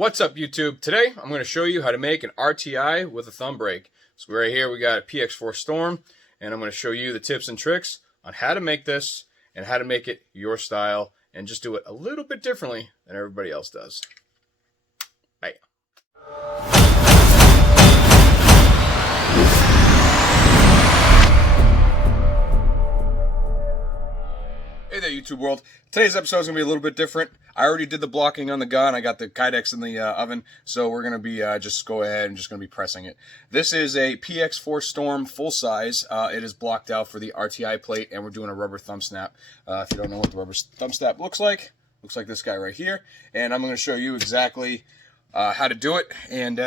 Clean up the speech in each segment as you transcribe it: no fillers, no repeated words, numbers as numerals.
What's up, YouTube? Today I'm going to show you how to make an RTI with a thumb brake. So right here we got a PX4 Storm, and I'm going to show you the tips and tricks on how to make this and how to make it your style and just do it a little bit differently than everybody else does. Bye. Hey there, YouTube world. Today's episode is going to be a little bit different. I already did the blocking on the gun. I got the kydex in the oven, so we're going to be just go ahead and just going to be pressing it. This is a PX4 Storm full size. It is blocked out for the RTI plate, and we're doing a rubber thumb snap. If you don't know what the rubber thumb snap looks like this guy right here. And I'm going to show you exactly how to do it, and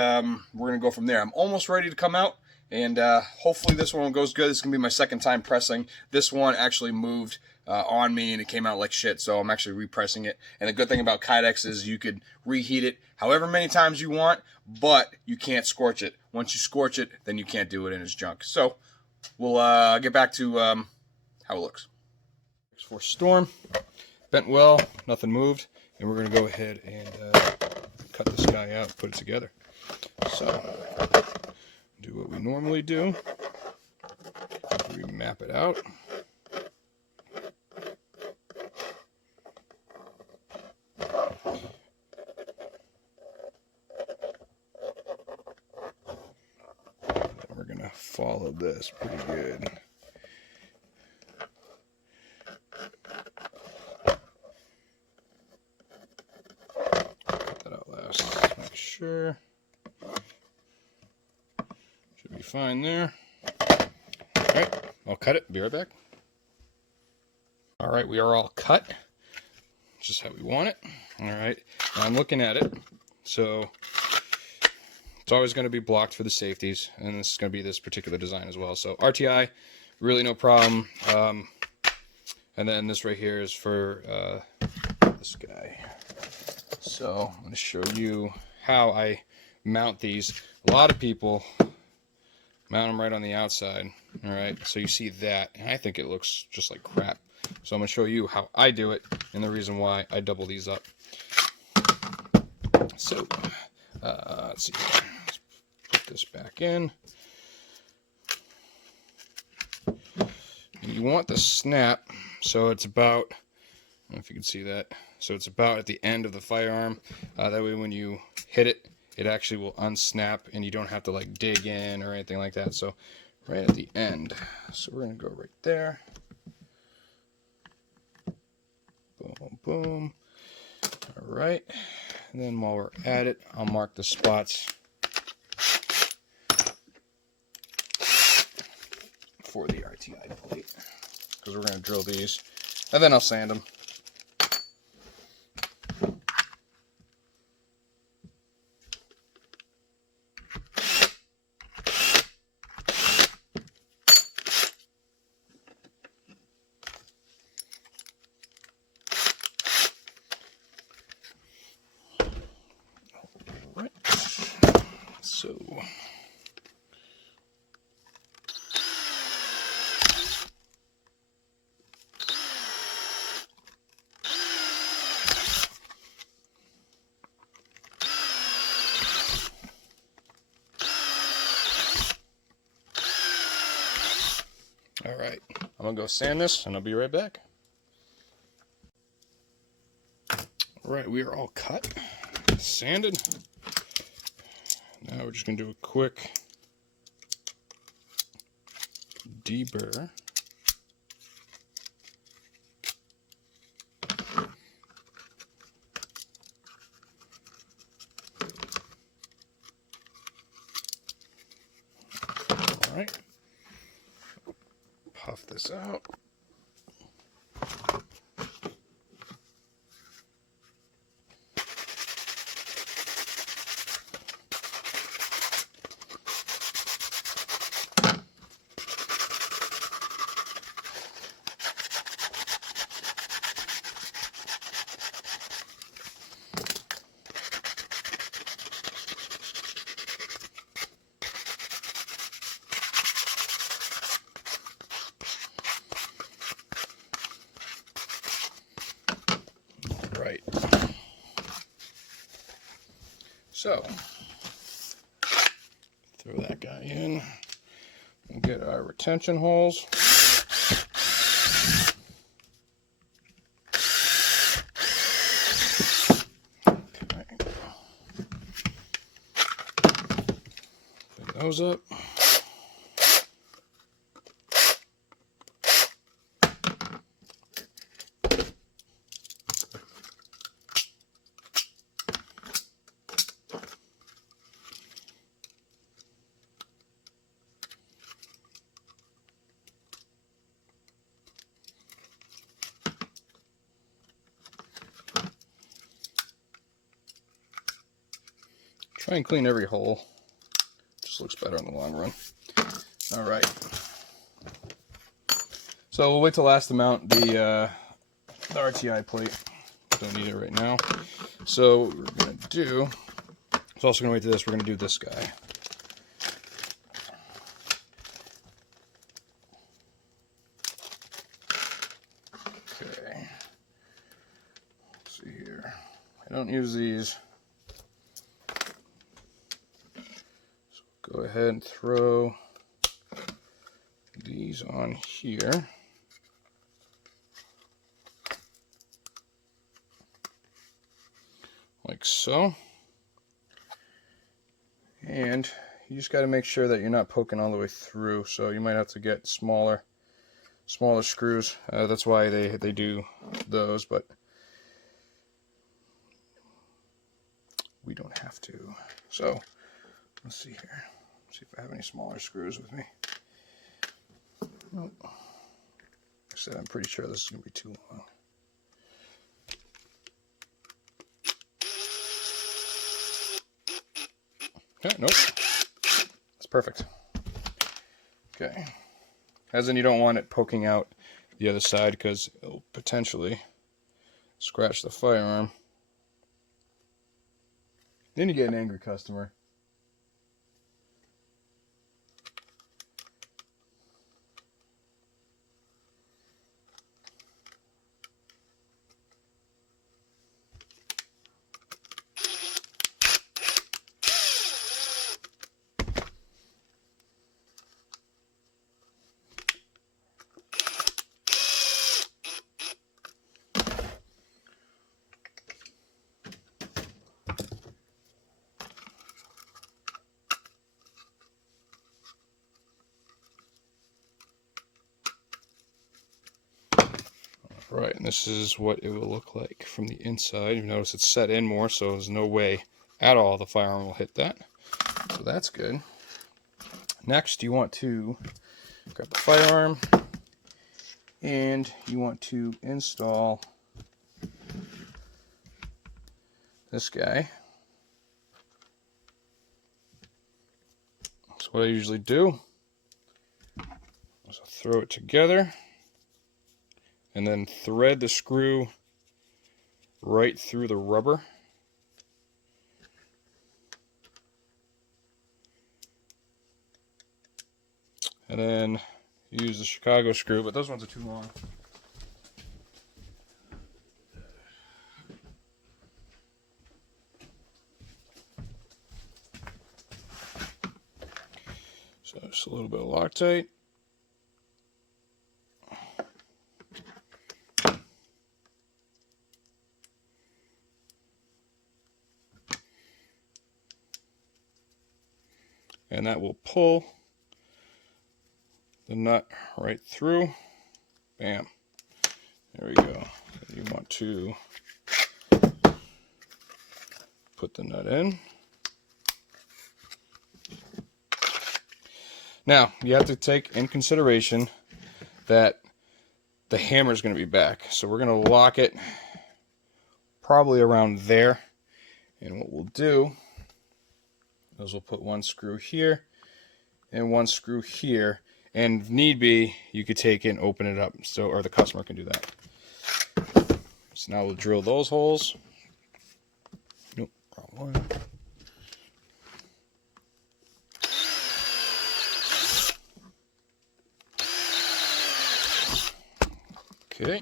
we're going to go from there. I'm almost ready to come out, and hopefully this one goes good. This is going to be my second time pressing. This one actually moved on me and it came out like shit, so I'm actually repressing it. And the good thing about kydex is you could reheat it however many times you want, but you can't scorch it. Once you scorch it, then you can't do it and it's junk. So we'll get back to how it looks. For Storm, bent well, nothing moved, and we're going to go ahead and cut this guy out, put it together. So do what we normally do. We map it out. Follow this pretty good. Cut that out last. Make sure. Should be fine there. Alright, I'll cut it. Be right back. Alright, we are all cut. Just how we want it. Alright, I'm looking at it. So it's always going to be blocked for the safeties, and this is going to be this particular design as well. So RTI, really no problem. And then this right here is for this guy. So I'm going to show you how I mount these. A lot of people mount them right on the outside. All right, so you see that, and I think it looks just like crap. So I'm going to show you how I do it and the reason why I double these up. So let's see. Let's put this back in. And you want the snap, so it's about, I don't know if you can see that, so it's about at the end of the firearm. That way when you hit it, it actually will unsnap and you don't have to like dig in or anything like that. So right at the end. So we're going to go right there. Boom, boom. All right. And then while we're at it, I'll mark the spots for the RTI plate, because we're going to drill these, and then I'll sand them. All right. So all right, I'm gonna go sand this and I'll be right back. All right, we are all cut, sanded. Now we're just gonna do a quick deburr. All right. Puff this out. So, throw that guy in. We'll get our retention holes. Okay. Put those up. Try and clean every hole. Just looks better in the long run. All right. So we'll wait till last to mount the RTI plate. Don't need it right now. So what we're gonna do. It's also gonna wait to this. We're gonna do this guy. Okay. Let's see here. I don't use these. Go ahead and throw these on here. Like so. And you just got to make sure that you're not poking all the way through, so you might have to get smaller screws. That's why they do those, but we don't have to. So let's see here. See if I have any smaller screws with me. Nope. Like I said, I'm pretty sure this is going to be too long. Okay, nope. That's perfect. Okay. As in, you don't want it poking out the other side because it'll potentially scratch the firearm. Then you get an angry customer. Right, and this is what it will look like from the inside. You notice it's set in more, so there's no way at all the firearm will hit that. So that's good. Next, you want to grab the firearm, and you want to install this guy. So what I usually do is I'll throw it together, and then thread the screw right through the rubber. And then use the Chicago screw, but those ones are too long. So just a little bit of Loctite. And that will pull the nut right through. Bam. There we go. You want to put the nut in. Now, you have to take in consideration that the hammer is going to be back. So we're going to lock it probably around there. And what we'll do is we'll put one screw here and one screw here. And if need be, you could take it and open it up, so or the customer can do that. So now we'll drill those holes. Nope, wrong one. Okay.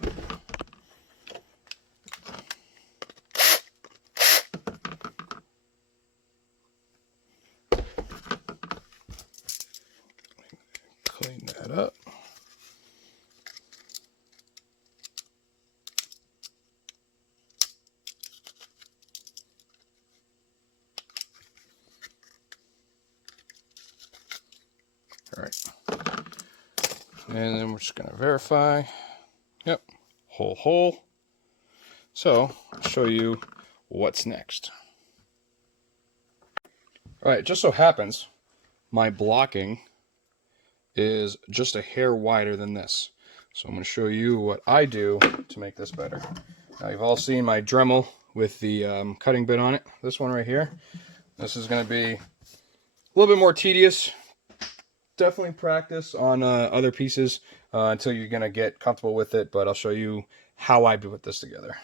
And then we're just going to verify. Yep, hole. So, I'll show you what's next. All right, it just so happens my blocking is just a hair wider than this. So I'm going to show you what I do to make this better. Now, you've all seen my Dremel with the cutting bit on it. This one right here. This is going to be a little bit more tedious. Definitely practice on other pieces until you're going to get comfortable with it, but I'll show you how I put this together.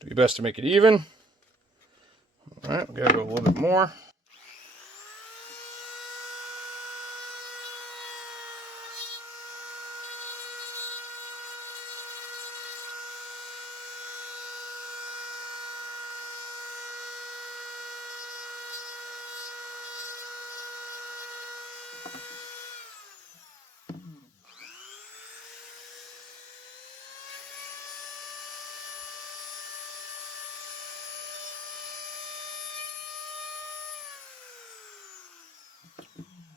Do your best to make it even. All right, we gotta go a little bit more.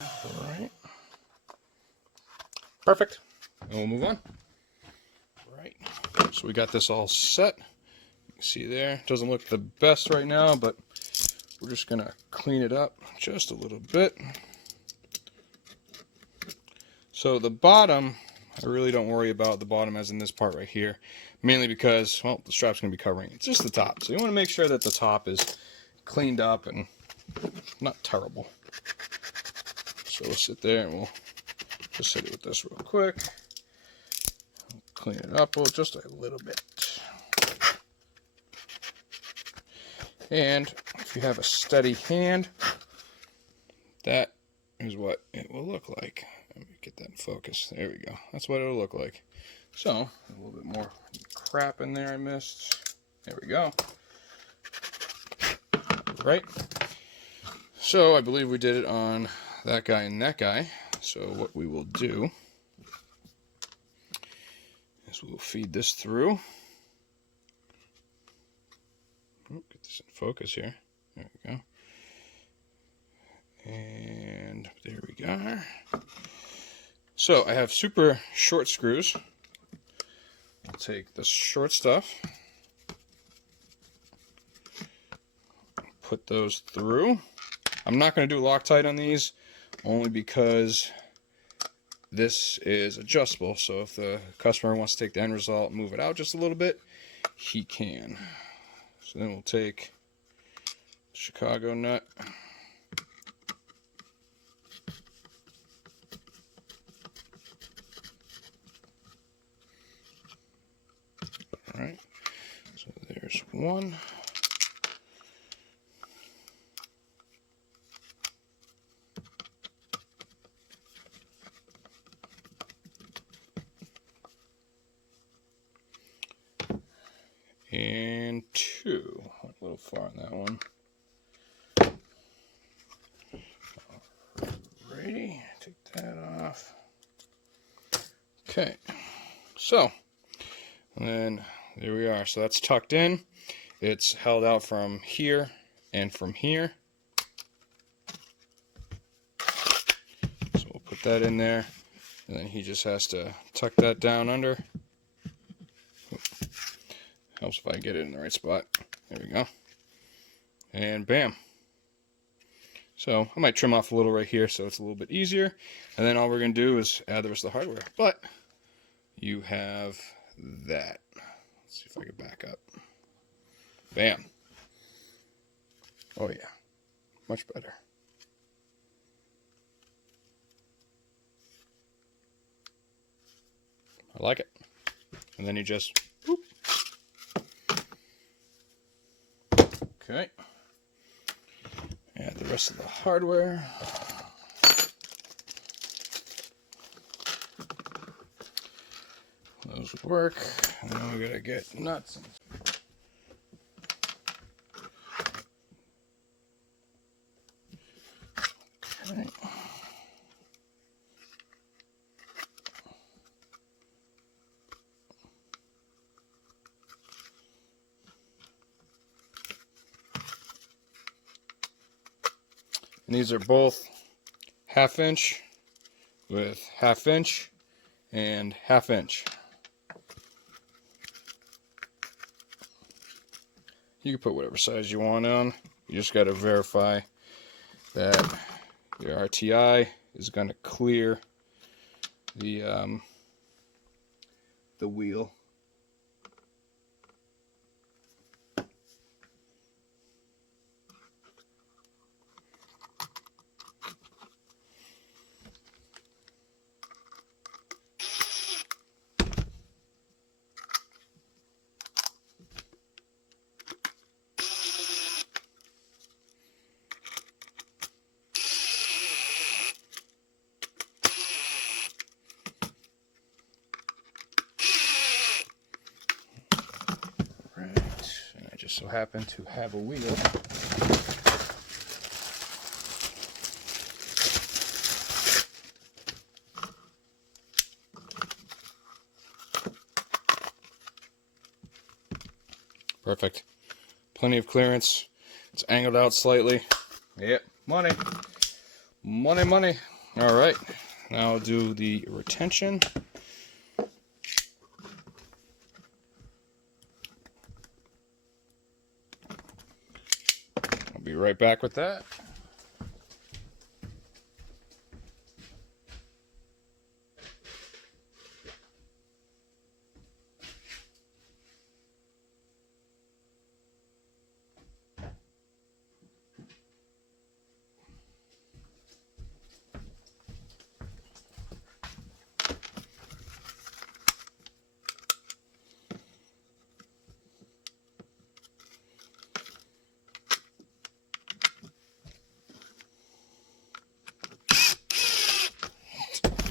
All right. Perfect. And we'll move on. All right. So we got this all set. You can see there. Doesn't look the best right now, but we're just gonna clean it up just a little bit. So the bottom, I really don't worry about the bottom as in this part right here, mainly because, well, the strap's gonna be covering it. It's just the top. So you wanna make sure that the top is cleaned up and not terrible. So we'll sit there and we'll just hit it with this real quick. Clean it up just a little bit. And if you have a steady hand, that is what it will look like. Let me get that in focus. There we go. That's what it'll look like. So, a little bit more crap in there I missed. There we go. Right. So, I believe we did it on that guy and that guy. So, what we will do is we'll feed this through. Oh, get this in focus here. There we go. And there we go. So I have super short screws. I'll take the short stuff, put those through. I'm not going to do Loctite on these, only because this is adjustable. So if the customer wants to take the end result and move it out just a little bit, he can. So then we'll take Chicago nut. All right, so there's one. And two. Went a little far on that one. Alrighty, take that off. Okay, so, and then there we are. So that's tucked in. It's held out from here and from here. So we'll put that in there, and then he just has to tuck that down under. Helps if I get it in the right spot. There we go. And bam. So I might trim off a little right here so it's a little bit easier. And then all we're going to do is add the rest of the hardware. But you have that. Let's see if I can back up. Bam. Oh yeah. Much better. I like it. And then you just whoop, rest of the hardware. Those would work. And then we gotta get nuts. Okay. And these are both 1/2 inch with 1/2 inch and 1/2 inch. You can put whatever size you want on. You just got to verify that your RTI is going to clear the wheel. And I just so happen to have a wheel. Perfect. Plenty of clearance. It's angled out slightly. Yep, money. Money, money. All right. Now I'll do the retention. Be right back with that.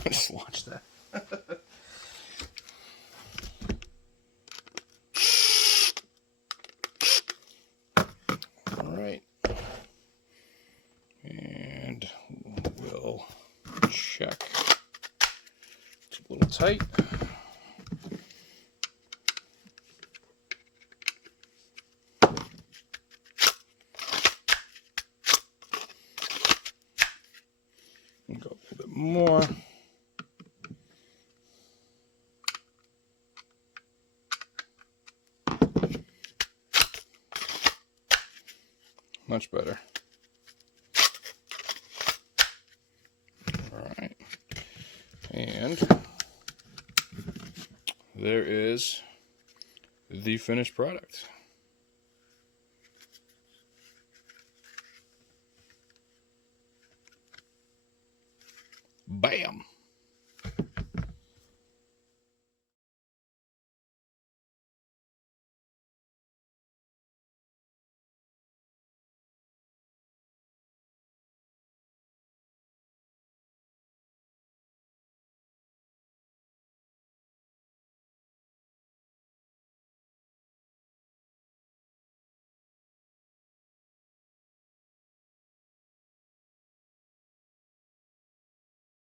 Just watch that. All right. And we'll check. It's a little tight. And go a little bit more. Much better. All right. And there is the finished product. Bam!